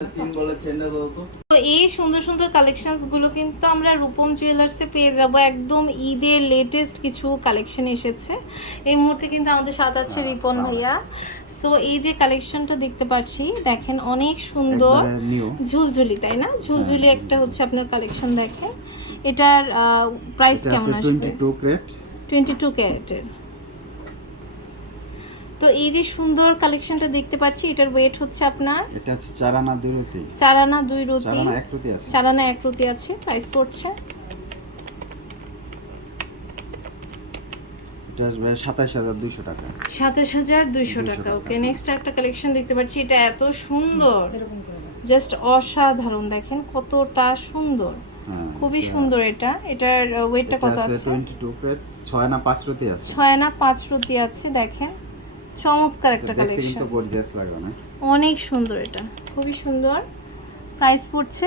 তো এই সুন্দর সুন্দর কালেকশনস গুলো কিন্তু আমরা রূপম জুয়েলার্সে পেয়ে যাব। একদম ঈদের লেটেস্ট কিছু কালেকশন এসেছে এই মুহূর্তে, কিন্তু আমাদের সাথে আছে রিপন ভাইয়া। সো এই যে কালেকশনটা দেখতে পাচ্ছি, দেখেন অনেক সুন্দর ঝুলঝুলি, তাই না? ঝুলঝুলি একটা হচ্ছে আপনার কালেকশন। দেখেন এটার প্রাইস কেমন আসবে? 22 ক্যারেটের। তো এই যে সুন্দর কালেকশনটা দেখতে পাচ্ছি, এটার ওয়েট হচ্ছে আপনার, এটা আছে 4 আনা 2 রতি, 4 আনা 2 রতি, 4 আনা 1 রতি আছে, 4 আনা 1 রতি আছে। প্রাইস পড়ছে এটা আসবে 27200 টাকা, 27200 টাকা। ওকে, নেক্সট একটা কালেকশন দেখতে পাচ্ছি, এটা এত সুন্দর, জাস্ট অসাধারণ। দেখেন কতটা সুন্দর, খুবই সুন্দর। এটার ওয়েটটা কত আছে? 22 ক্যারেট, 6 আনা 5 রতি আছে, 6 আনা 5 রতি আছে। দেখেন চমৎকার একটা কালেকশন, কিন্তু গর্জিয়াস লাগে না, অনেক সুন্দর, এটা খুবই সুন্দর। প্রাইস পড়ছে,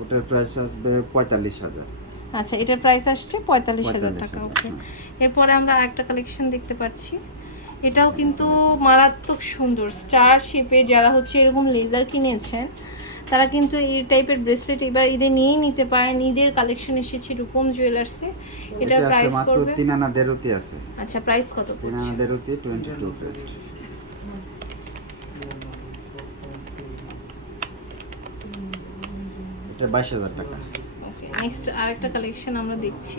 ওটার প্রাইস আসবে 45000। আচ্ছা, এটার প্রাইস আসছে 45000 টাকা। ওকে, এরপরে আমরা আরেকটা কালেকশন দেখতে পাচ্ছি, এটাও কিন্তু মারাত্মক সুন্দর, স্টার শেপের। যারা হচ্ছে এরকম লেজার কিনেছেন তারা কিন্তু এই টাইপের ব্রেসলেট এবার ঈদে নিয়েই নিতে পারেন। ঈদের কালেকশন এসেছে রূপম জুয়েলার্সে। এটা প্রাইস মাত্র পড়বে 3 আনা 1.5 রতি আছে। আচ্ছা, প্রাইস কত? 3 আনা 1.5 রতি, 22 ক্যারেট। এটা 22000 টাকা। ওকে, নেক্সট আরেকটা কালেকশন আমরা দেখছি।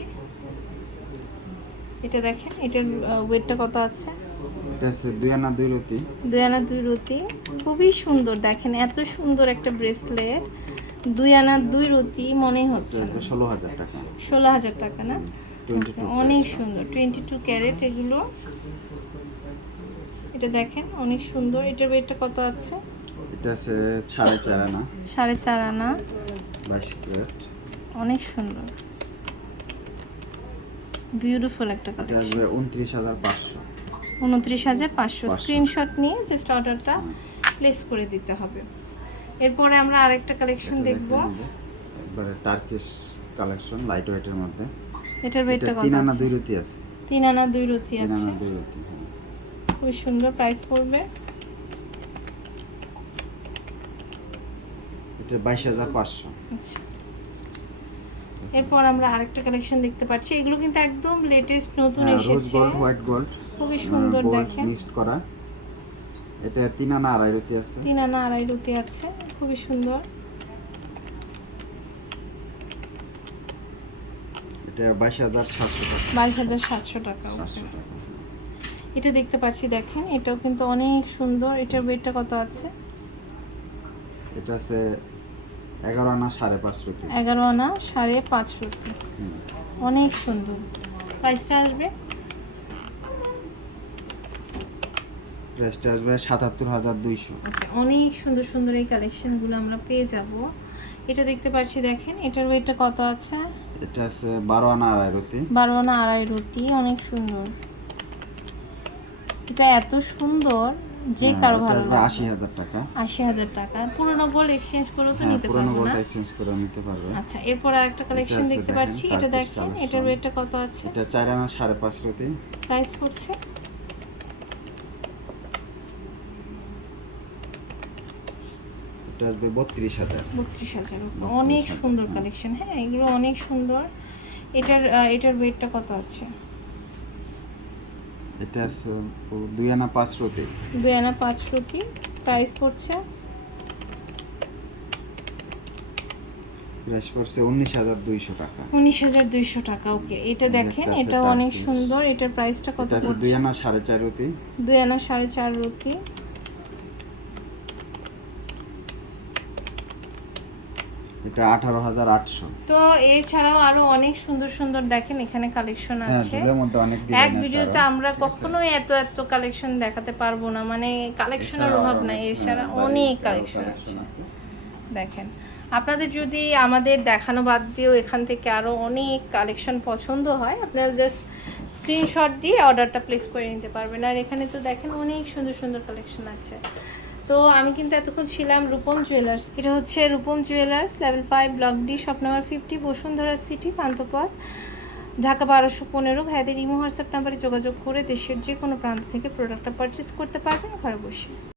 এটা দেখেন, এটার ওয়েটটা কত আছে? এটা আছে 2 আনা 2 রতি, 2 আনা 2 রতি, খুবই সুন্দর। দেখেন এত সুন্দর একটা ব্রেসলেট, 2 আনা 2 রতি মনে হচ্ছে না। 16000 টাকা, 16000 টাকা না? অনেক সুন্দর, 22 ক্যারেট এগুলো। এটা দেখেন অনেক সুন্দর। এটার ওয়েটটা কত আছে? এটা আছে 4.5 আনা, 4.5 আনা, 22 ক্যারেট। অনেক সুন্দর, বিউটিফুল একটা এটা কালেকশন। আসবে 29500, 29500। স্ক্রিনশট নিয়ে জাস্ট অর্ডারটা প্লেস করে দিতে হবে। এরপরে আমরা আরেকটা কালেকশন দেখব, একবারে টার্কিশ কালেকশন, লাইট ওয়েটের মধ্যে। এটার ওয়েটটা কত? 3 আনা 2 রতি আছে, 3 আনা 2 রতি 3 আছে, আনা 2 রতি। খুবই সুন্দর। প্রাইস পড়বে, এটা 22500। আচ্ছা। এরপর আমরা আরেকটা কালেকশন দেখতে পাচ্ছি, এগুলো কিন্তু একদম লেটেস্ট নতুন রোজ এসেছে, গোল্ড, হোয়াইট গোল্ড, খুবই সুন্দর। দেখেন মিক্সড করা। এটা 3 আনা 2.5 রতি আছে, 3 আনা 2.5 রতি আছে, খুবই সুন্দর। এটা 22700 টাকা, 22700 টাকা। 700 টাকা। এটা দেখতে পাচ্ছি, দেখেন এটাও কিন্তু অনেক সুন্দর। এটার ওয়েটটা কত আছে? এটা আছে 11 আনা 5.5 রতি, 11 আনা 5.5 রতি, অনেক সুন্দর। প্রাইসটা আসবে, প্রাইসটা আসবে 77200। অনেক সুন্দর সুন্দর এই কালেকশনগুলো আমরা পেয়ে যাব। এটা দেখতে পাচ্ছি, দেখেন এটার ওয়েটটা কত আছে? এটা আছে 12 আনা 2.5 রতি, 12 আনা 2.5 রতি, অনেক সুন্দর। এটা এত সুন্দর যে কারো ভালো লাগবে। 80000 টাকা, 80000 টাকা। পুরনো গোল্ড এক্সচেঞ্জ করেও তো নিতে পুরনো পারবে গোল্ড না? এক্সচেঞ্জ করে নিতে পারবে। আচ্ছা, এরপর আরেকটা কালেকশন দেখতে পাচ্ছি, এটা দেখেন এটার ওয়েটটা কত আছে? এটা 4 আনা 5.5 রতি, প্রাইস পড়ছে, এটা আসবে 32000। 32000। অনেক সুন্দর কালেকশন, হ্যাঁ এগুলো অনেক সুন্দর। এটার ওয়েটটা কত আছে? এটা আছে 2 আনা 5 রতি, 2 আনা 5 রতি। প্রাইস পড়ছে, প্রাইস পড়ছে 19200 টাকা, 19200 টাকা। ওকে, এটা দেখেন এটাও অনেক সুন্দর। এটার প্রাইসটা কত এটা আছে পড়ছে? 2 আনা 4.5 রতি, 2 আনা 4.5 রতি। এটা 18800। তো এছাড়াও আরো অনেক সুন্দর সুন্দর দেখেন এখানে কালেকশন আছে। এর মধ্যে অনেক এক ডিজাইন আছে। ভিডিওতে আমরা কখনোই এত কালেকশন দেখাতে পারবো না, মানে কালেকশনের অভাব নাই। এছাড়া অনেক কালেকশন আছে। দেখেন, আপনাদের যদি আমাদের দেখানো বাদ দিয়েও এখান থেকে আরো অনেক কালেকশন পছন্দ হয়, আপনারা জাস্ট স্ক্রিনশট দিয়ে অর্ডারটা প্লেস করে নিতে পারবেন। আর এখানে তো দেখেন অনেক সুন্দর সুন্দর কালেকশন আছে। তো আমি কিন্তু এতক্ষণ ছিলাম রূপম জুয়েলার্স। এটা হচ্ছে Rupam jewellers, level 5, block D, shop number 50, Bashundhara city, Panthapath. Dhaka 1215। ভাইয়াদের ইমো হোয়াটসঅ্যাপ নাম্বারে যোগাযোগ করে দেশের যে কোনো প্রান্ত থেকে প্রোডাক্টটা পারচেস করতে পারবেন ঘরে বসে।